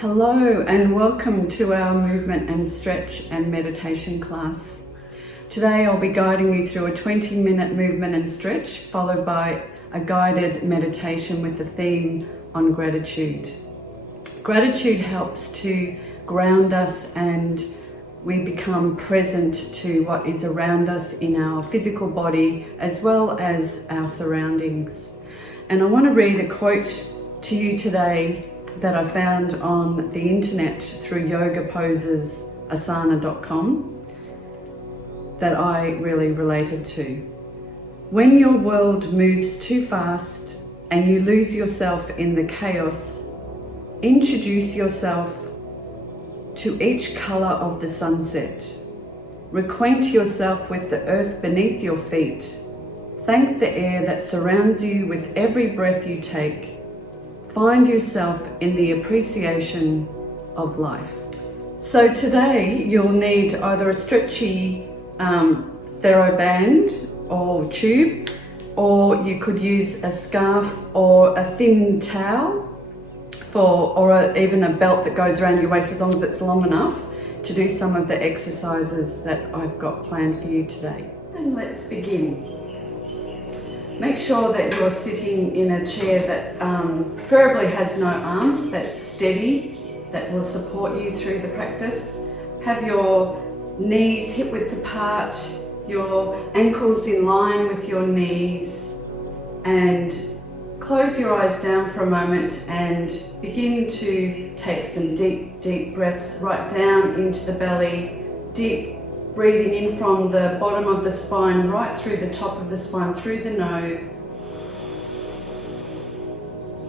Hello and welcome to our movement and stretch and meditation class. Today I'll be guiding you through a 20-minute movement and stretch followed by a guided meditation with the theme on gratitude. Gratitude helps to ground us and we become present to what is around us in our physical body as well as our surroundings. And I want to read a quote to you today that I found on the internet through yogaposesasana.com that I really related to. When your world moves too fast and you lose yourself in the chaos, introduce yourself to each color of the sunset. Reacquaint yourself with the earth beneath your feet. Thank the air that surrounds you with every breath you take. Find yourself in the appreciation of life. So today you'll need either a stretchy TheraBand or tube, or you could use a scarf or a thin towel or even a belt that goes around your waist as long as it's long enough to do some of the exercises that I've got planned for you today. And let's begin. Make sure that you're sitting in a chair that preferably has no arms, that's steady, that will support you through the practice. Have your knees hip width apart, your ankles in line with your knees, and close your eyes down for a moment and begin to take some deep breaths right down into the belly, deep breathing in from the bottom of the spine, right through the top of the spine, through the nose.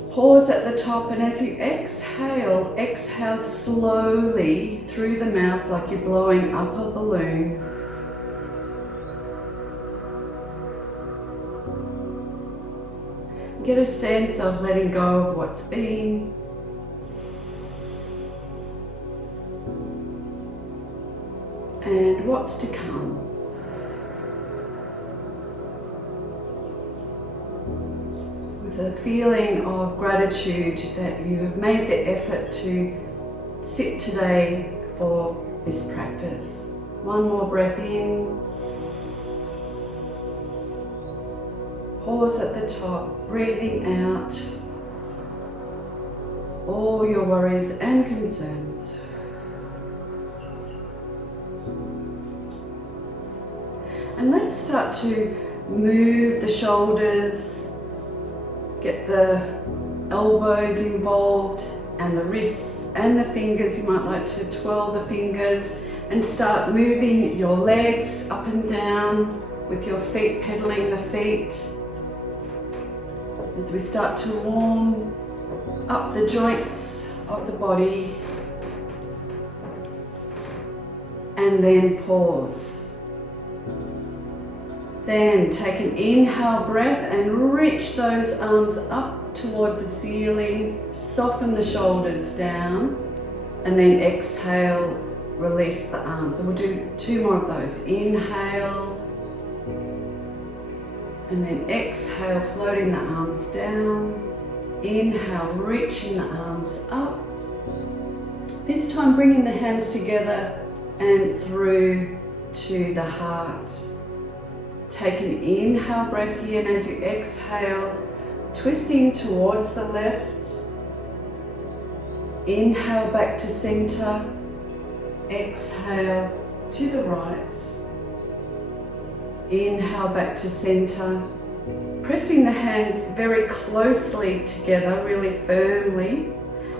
Pause at the top, and as you exhale, exhale slowly through the mouth like you're blowing up a balloon. Get a sense of letting go of what's been. And what's to come. With a feeling of gratitude that you have made the effort to sit today for this practice. One more breath in. Pause at the top, breathing out all your worries and concerns. And let's start to move the shoulders, get the elbows involved and the wrists and the fingers. You might like to twirl the fingers and start moving your legs up and down with your feet pedaling the feet. As we start to warm up the joints of the body, and then pause. Then take an inhale breath and reach those arms up towards the ceiling. Soften the shoulders down, and then exhale, release the arms. And we'll do two more of those. Inhale, and then exhale, floating the arms down. Inhale, reaching the arms up. This time bringing the hands together and through to the heart. Take an inhale breath here, and as you exhale, twisting towards the left. Inhale back to center. Exhale to the right. Inhale back to center. Pressing the hands very closely together, really firmly,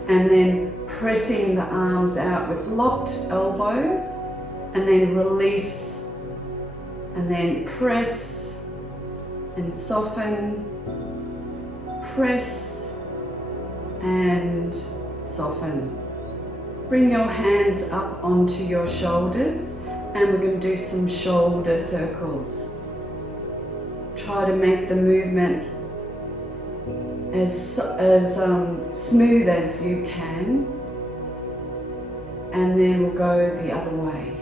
and then pressing the arms out with locked elbows, and then release. And then press and soften, press and soften. Bring your hands up onto your shoulders, and we're going to do some shoulder circles. Try to make the movement as smooth as you can, and then we'll go the other way.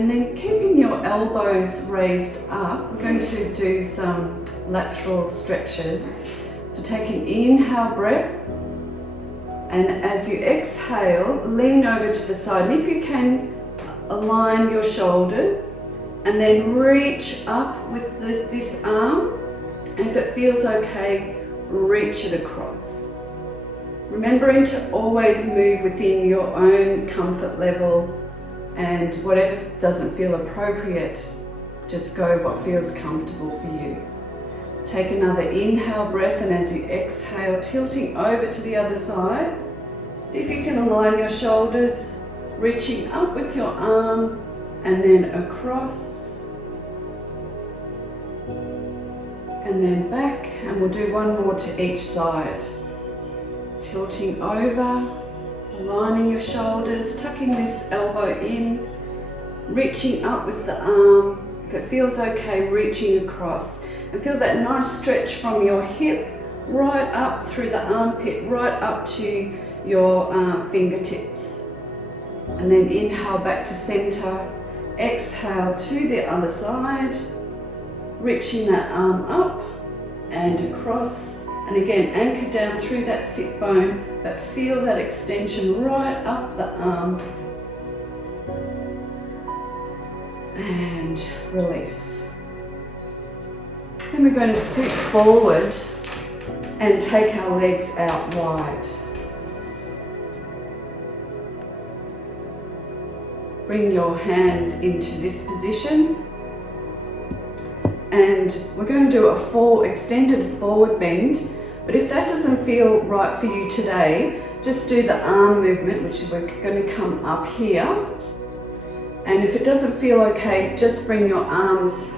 And then keeping your elbows raised up, we're going to do some lateral stretches. So take an inhale breath, and as you exhale, lean over to the side. And if you can, align your shoulders and then reach up with this arm. And if it feels okay, reach it across. Remembering to always move within your own comfort level, and whatever doesn't feel appropriate, just go what feels comfortable for you. Take another inhale breath, and as you exhale, tilting over to the other side. See if you can align your shoulders, reaching up with your arm and then across and then back, and we'll do one more to each side. Tilting over, aligning your shoulders, tucking this elbow in, reaching up with the arm. If it feels okay, reaching across, and feel that nice stretch from your hip right up through the armpit, right up to your fingertips. And then inhale back to center, exhale to the other side, reaching that arm up and across. And again, anchor down through that sit bone, but feel that extension right up the arm. And release. Then we're going to scoot forward and take our legs out wide. Bring your hands into this position. And we're going to do a full extended forward bend. But if that doesn't feel right for you today, just do the arm movement, which we're going to come up here. And if it doesn't feel okay, just bring your arms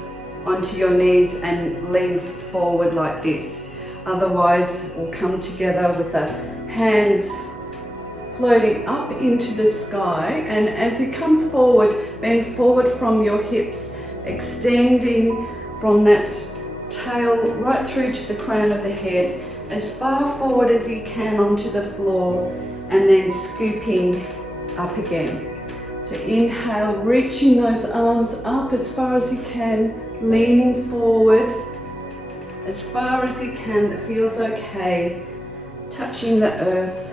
onto your knees and lean forward like this. Otherwise, we'll come together with the hands floating up into the sky. And as you come forward, bend forward from your hips, extending from that tail right through to the crown of the head, as far forward as you can onto the floor, and then scooping up again. So inhale, reaching those arms up as far as you can, leaning forward as far as you can, that feels okay, touching the earth.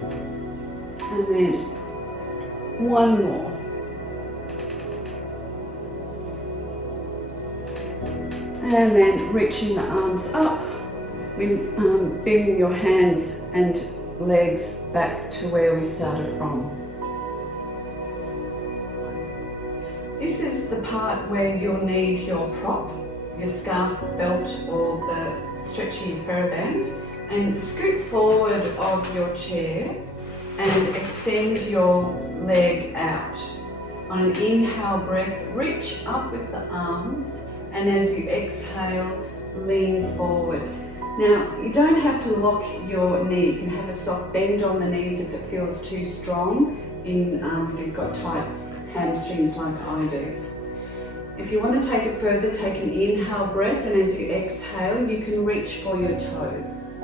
And then one more. And then reaching the arms up, bring your hands and legs back to where we started from. This is the part where you'll need your prop, your scarf, belt, or the stretchy TheraBand, and scoot forward of your chair and extend your leg out. On an inhale breath, reach up with the arms, and as you exhale, lean forward. Now, you don't have to lock your knee. You can have a soft bend on the knees if it feels too strong, if you've got tight hamstrings like I do. If you want to take it further, take an inhale breath, and as you exhale, you can reach for your toes.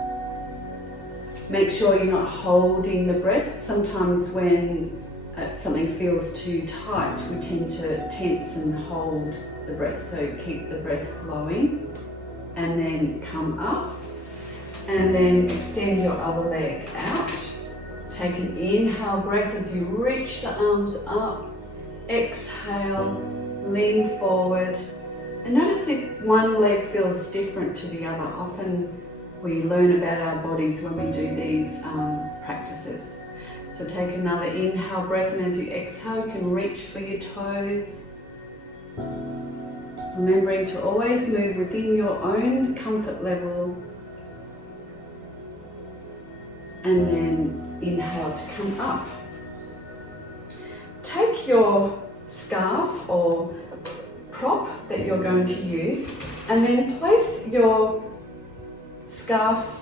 Make sure you're not holding the breath. Sometimes when something feels too tight, we tend to tense and hold the breath, so keep the breath flowing. And then come up, and then extend your other leg out. Take an inhale breath as you reach the arms up. Exhale, lean forward, and notice if one leg feels different to the other. Often we learn about our bodies when we do these practices. So take another inhale breath, and as you exhale, you can reach for your toes. Remembering to always move within your own comfort level. And then inhale to come up. Take your scarf or prop that you're going to use, and then place your scarf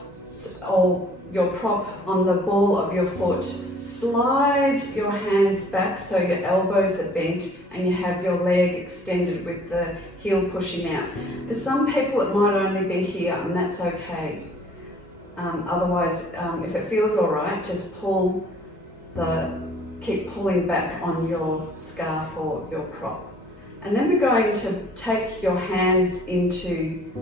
or your prop on the ball of your foot. Slide your hands back so your elbows are bent and you have your leg extended with the heel pushing out. For some people it might only be here, and that's okay. Otherwise, if it feels all right, just keep keep pulling back on your scarf or your prop. And then we're going to take your hands into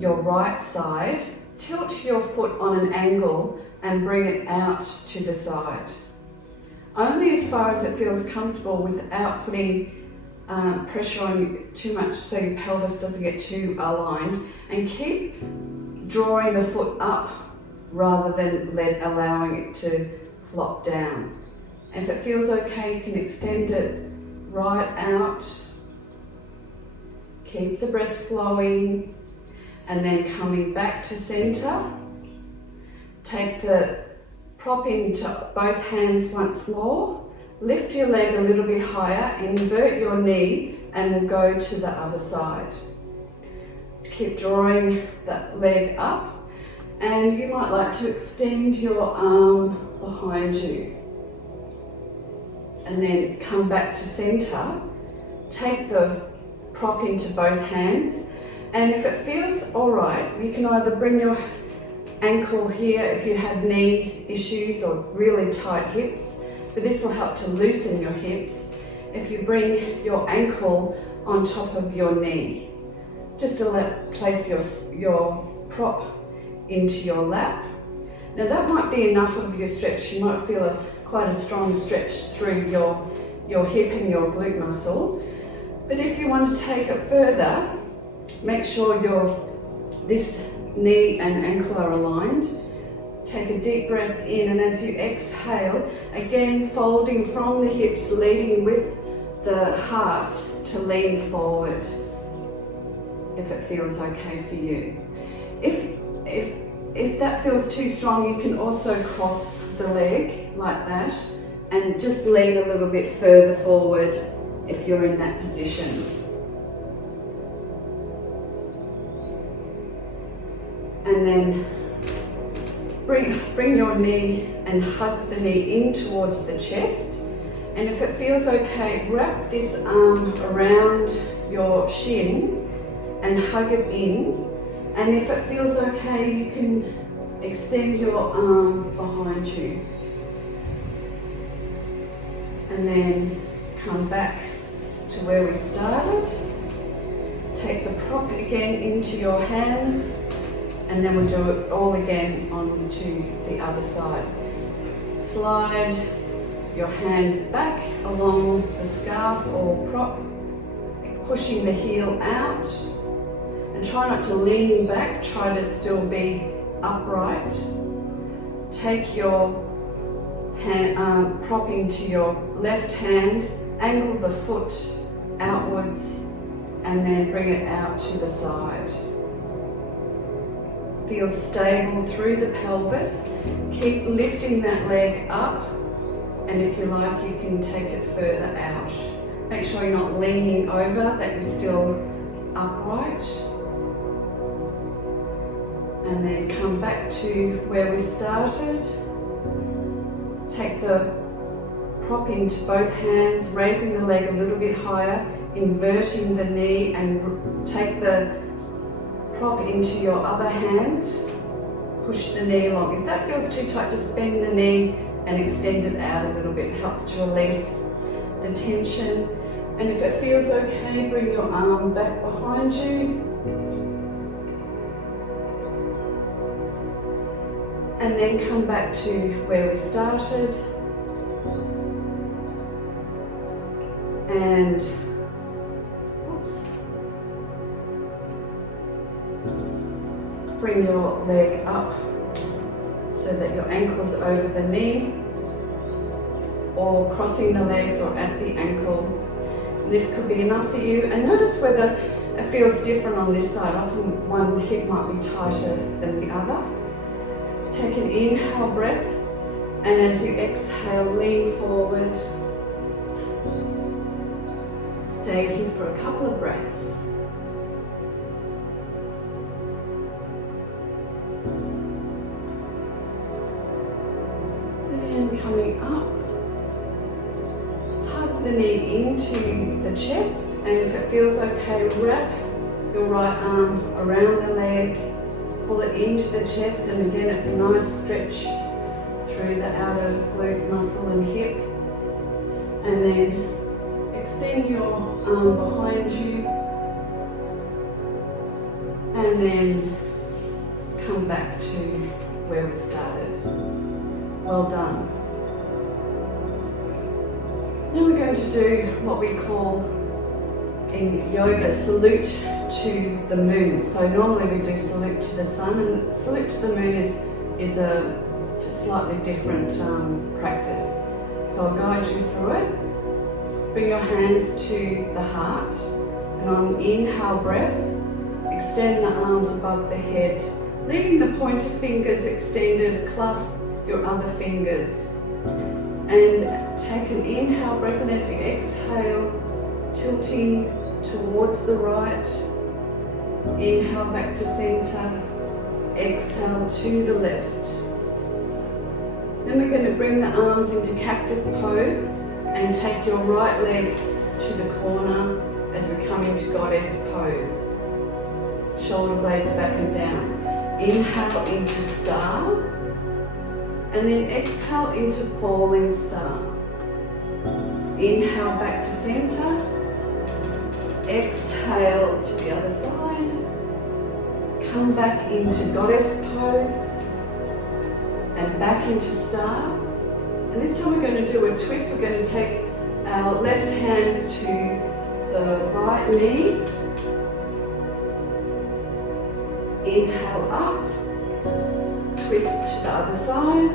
your right side, tilt your foot on an angle and bring it out to the side. Only as far as it feels comfortable without putting pressure on you too much so your pelvis doesn't get too aligned, and keep drawing the foot up rather than allowing it to flop down. If it feels okay, you can extend it right out. Keep the breath flowing, and then coming back to center. Take the prop into both hands once more. Lift your leg a little bit higher, invert your knee, and we'll go to the other side. Keep drawing that leg up, and you might like to extend your arm behind you. And then come back to center. Take the prop into both hands, and if it feels alright, you can either bring your ankle here if you have knee issues or really tight hips, but this will help to loosen your hips. If you bring your ankle on top of your knee, just to place your prop into your lap. Now that might be enough of your stretch. You might feel quite a strong stretch through your hip and your glute muscle. But if you want to take it further, make sure this knee and ankle are aligned. Take a deep breath in, and as you exhale, again folding from the hips, leading with the heart to lean forward, if it feels okay for you. If that feels too strong, you can also cross the leg like that and just lean a little bit further forward if you're in that position. And then bring your knee and hug the knee in towards the chest. And if it feels okay, wrap this arm around your shin and hug it in. And if it feels okay, you can extend your arm behind you. And then come back to where we started. Take the prop again into your hands, and then we'll do it all again onto the other side. Slide your hands back along the scarf or prop, pushing the heel out, and try not to lean back, try to still be upright. Take your prop into your left hand, angle the foot outwards, and then bring it out to the side. Feel stable through the pelvis. Keep lifting that leg up, and if you like, you can take it further out. Make sure you're not leaning over, that you're still upright. And then come back to where we started. Take the prop into both hands, raising the leg a little bit higher, inverting the knee, and take the prop into your other hand. Push the knee along. If that feels too tight, just bend the knee and extend it out a little bit. It helps to release the tension. And if it feels okay, bring your arm back behind you. And then come back to where we started. And bring your leg up so that your ankle's over the knee, or crossing the legs or at the ankle. This could be enough for you, and notice whether it feels different on this side. Often one hip might be tighter than the other. Take an inhale breath, and as you exhale, lean forward. Stay here for a couple of breaths. Then coming up, hug the knee into the chest, and if it feels okay, wrap your right arm around the leg, pull it into the chest, and again it's a nice stretch through the outer glute muscle and hip. And then extend your arm behind you. And then come back to where we started. Well done. Now we're going to do what we call in yoga salute to the moon. So normally we do salute to the sun, and salute to the moon is a just slightly different practice. So I'll guide you through it. Bring your hands to the heart, and on inhale breath, extend the arms above the head, leaving the pointer fingers extended. Clasp your other fingers and take an inhale breath, and as you exhale, tilting towards the right, inhale back to center, exhale to the left. Then we're going to bring the arms into cactus pose and take your right leg to the corner as we come into goddess pose. Shoulder blades back and down. Inhale into star, and then exhale into falling star. Inhale back to center, exhale to the other side, come back into goddess pose, and back into star. And this time we're going to do a twist. We're going to take our left hand to the right knee, inhale up, twist to the other side,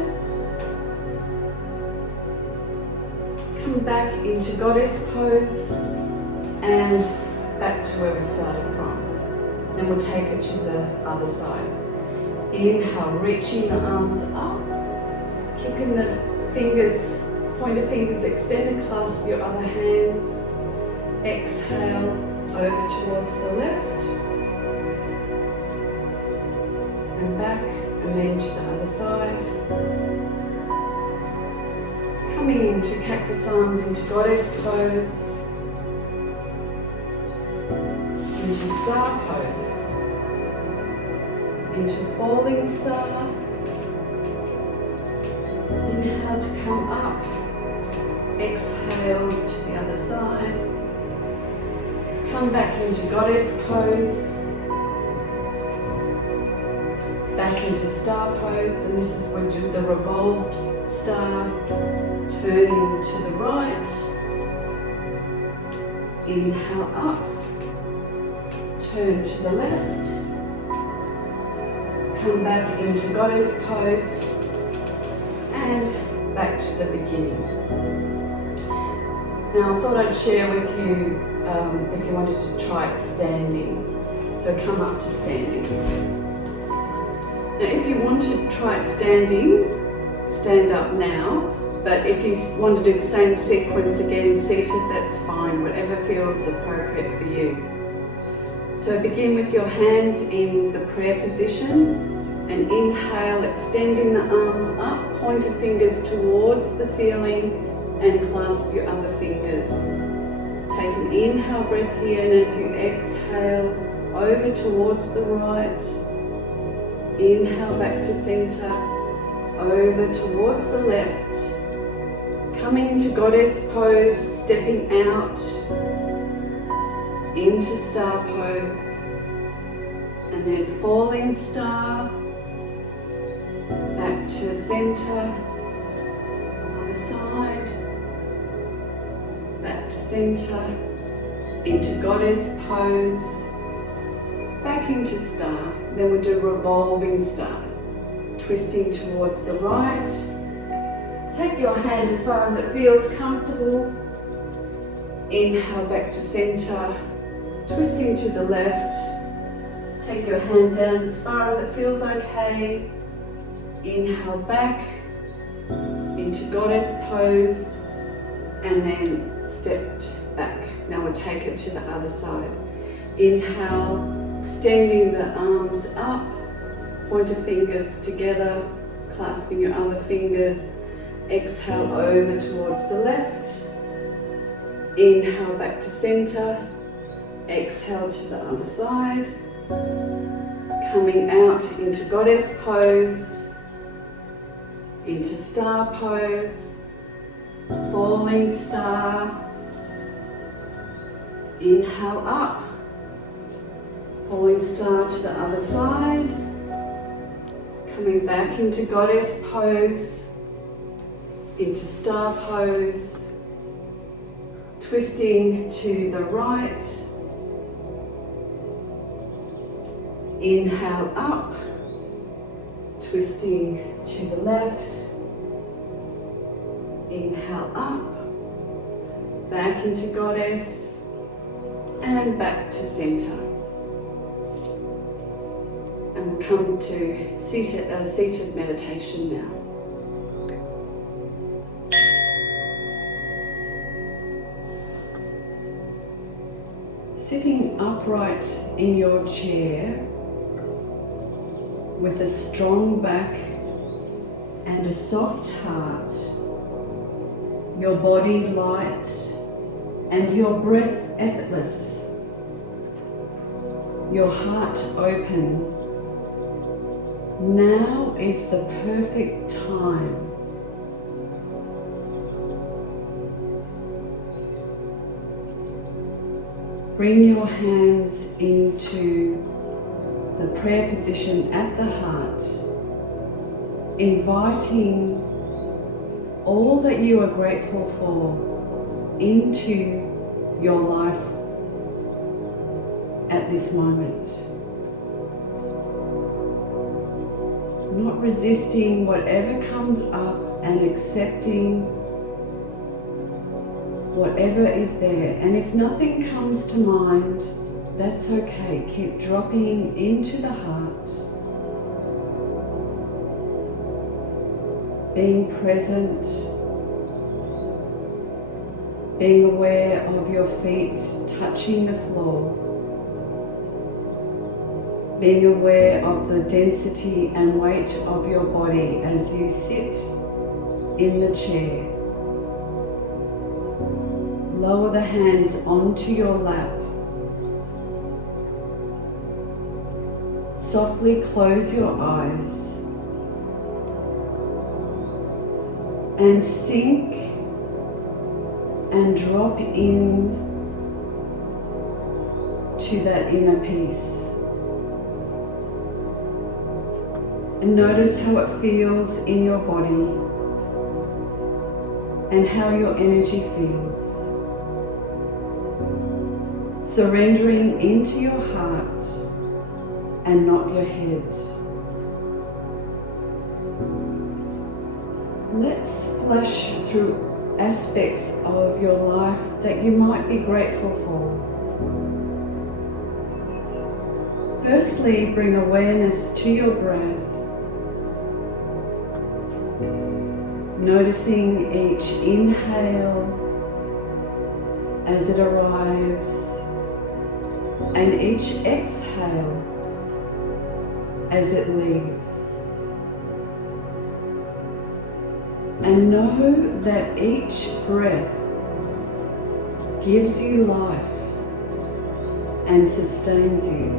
come back into goddess pose and back to where we started from. Then we'll take it to the other side. Inhale, reaching the arms up, keeping the fingers, pointer fingers extended, clasp your other hands. Exhale, over towards the left, and back, and then to the other side. Coming into cactus arms, into goddess pose, into star pose, into falling star. Inhale to come up, exhale to the other side, come back into goddess pose, back into star pose, and this is where we do the revolved star, turning to the right, inhale up, turn to the left, come back into goddess pose, and back to the beginning. Now I thought I'd share with you if you wanted to try it standing. So come up to standing. Now if you want to try it standing, stand up now. But if you want to do the same sequence again seated, that's fine, whatever feels appropriate for you. So begin with your hands in the prayer position. And inhale, extending the arms up, pointer fingers towards the ceiling, and clasp your other fingers. Take an inhale breath here, and as you exhale, over towards the right, inhale back to center, over towards the left, coming into goddess pose, stepping out, into star pose, and then falling star, back to center, other side, back to center, into goddess pose, back into star. Then we'll do revolving star, twisting towards the right. Take your hand as far as it feels comfortable. Inhale back to center, twisting to the left. Take your hand down as far as it feels okay. Inhale back into goddess pose, and then stepped back. Now we'll take it to the other side. Inhale, extending the arms up, pointer fingers together, clasping your other fingers. Exhale over towards the left. Inhale back to center. Exhale to the other side. Coming out into goddess pose, into star pose, falling falling star. Inhale up, falling star to the other side, coming back into goddess pose, into star pose, twisting to the right, inhale up, twisting to the left, inhale up, back into goddess, and back to center. And we'll come to seated meditation now. Sitting upright in your chair with a strong back and a soft heart, your body light and your breath effortless, your heart open. Now is the perfect time. Bring your hands into the prayer position at the heart, inviting all that you are grateful for into your life at this moment. Not resisting whatever comes up and accepting whatever is there. And if nothing comes to mind, that's okay. Keep dropping into the heart, being present, being aware of your feet touching the floor, being aware of the density and weight of your body as you sit in the chair. Lower the hands onto your lap. Softly close your eyes and sink and drop in to that inner peace. And notice how it feels in your body and how your energy feels. Surrendering into your heart and not your head. Let's flash through aspects of your life that you might be grateful for. Firstly, bring awareness to your breath, noticing each inhale as it arrives and each exhale as it leaves. And know that each breath gives you life and sustains you.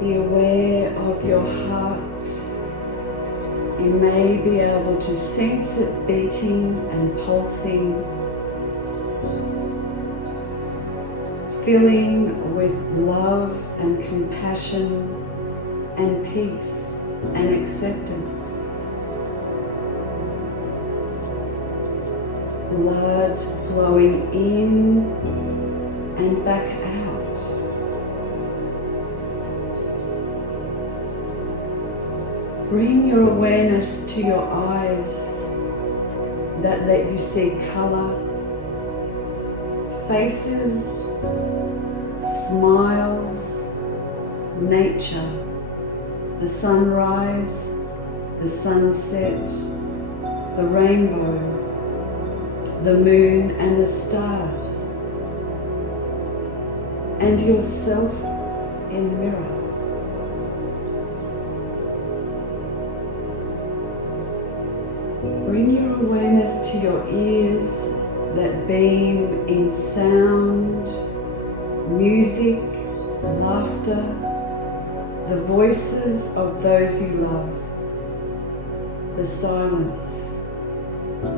Be aware of your heart. You may be able to sense it beating and pulsing, filling with love and compassion and peace and acceptance. Blood flowing in and back out. Bring your awareness to your eyes that let you see color, faces, smiles, nature, the sunrise, the sunset, the rainbow, the moon and the stars, and yourself in the mirror. Bring your awareness to your ears that beam in sound, music, laughter, the voices of those you love, the silence,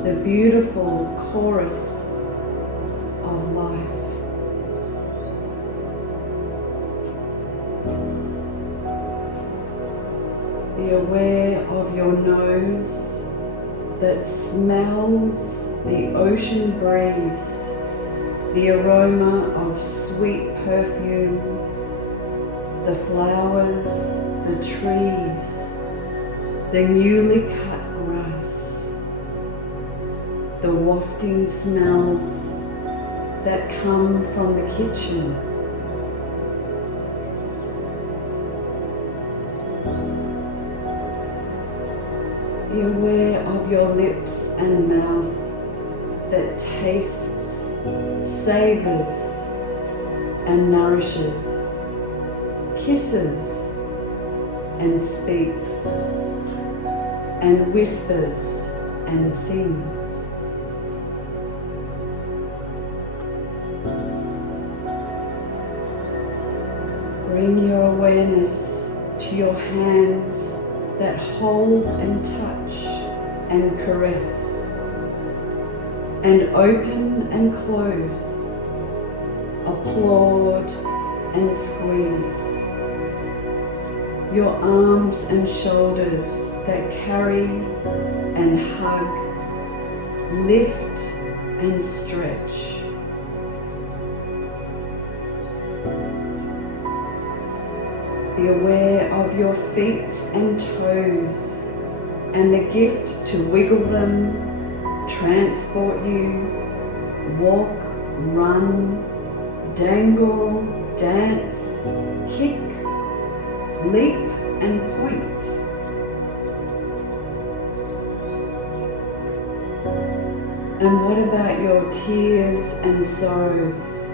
the beautiful chorus of life. Be aware of your nose that smells the ocean breeze, the aroma of sweet perfume, the flowers, the trees, the newly cut grass, the wafting smells that come from the kitchen. Be aware of your lips and mouth that tastes, savors, and nourishes, kisses and speaks, and whispers and sings. Bring your awareness to your hands that hold and touch and caress, and open and close, applaud and squeeze. Your arms and shoulders that carry and hug, lift and stretch. Be aware of your feet and toes and the gift to wiggle them, transport you, walk, run, dangle, dance, kick, leap and point. And what about your tears and sorrows?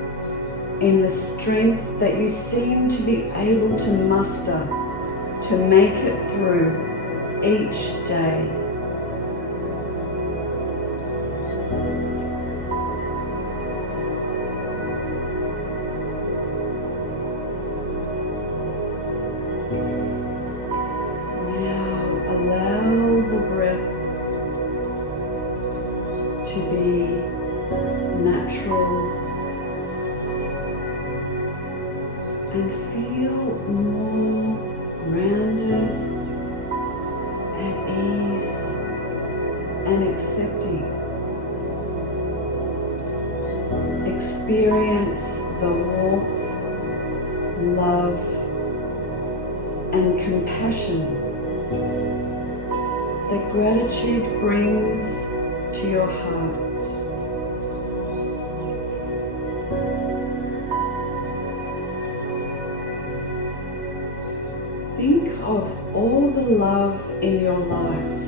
In the strength that you seem to be able to muster to make it through each day. Now allow the breath to be natural and feel more rounded, at ease and accepting. Experience the warmth, love and compassion that gratitude brings to your heart. Think of all the love in your life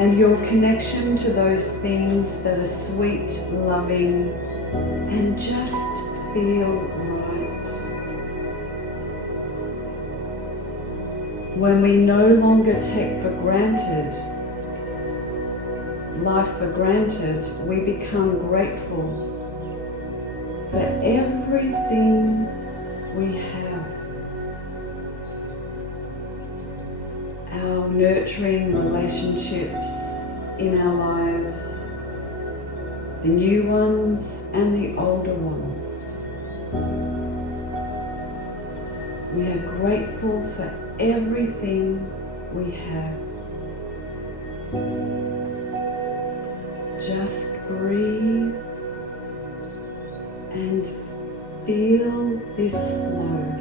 and your connection to those things that are sweet, loving, and just feel right. When we no longer take for granted, life for granted, we become grateful for everything we have. Our nurturing relationships in our lives, the new ones and the older ones. We are grateful for everything we have. Just breathe and feel this flow.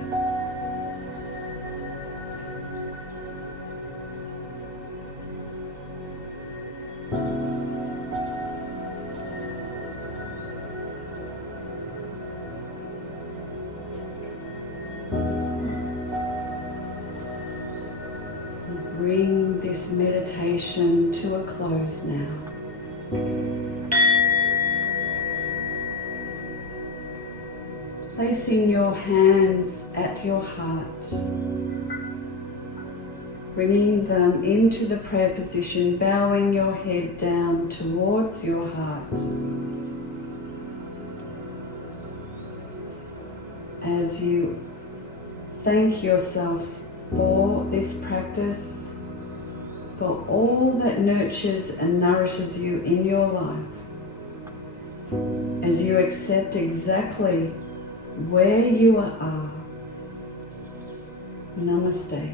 Bring this meditation to a close now. Placing your hands at your heart, bringing them into the prayer position, bowing your head down towards your heart. As you Thank yourself for this practice, for all that nurtures and nourishes you in your life, as you accept exactly where you are. Namaste.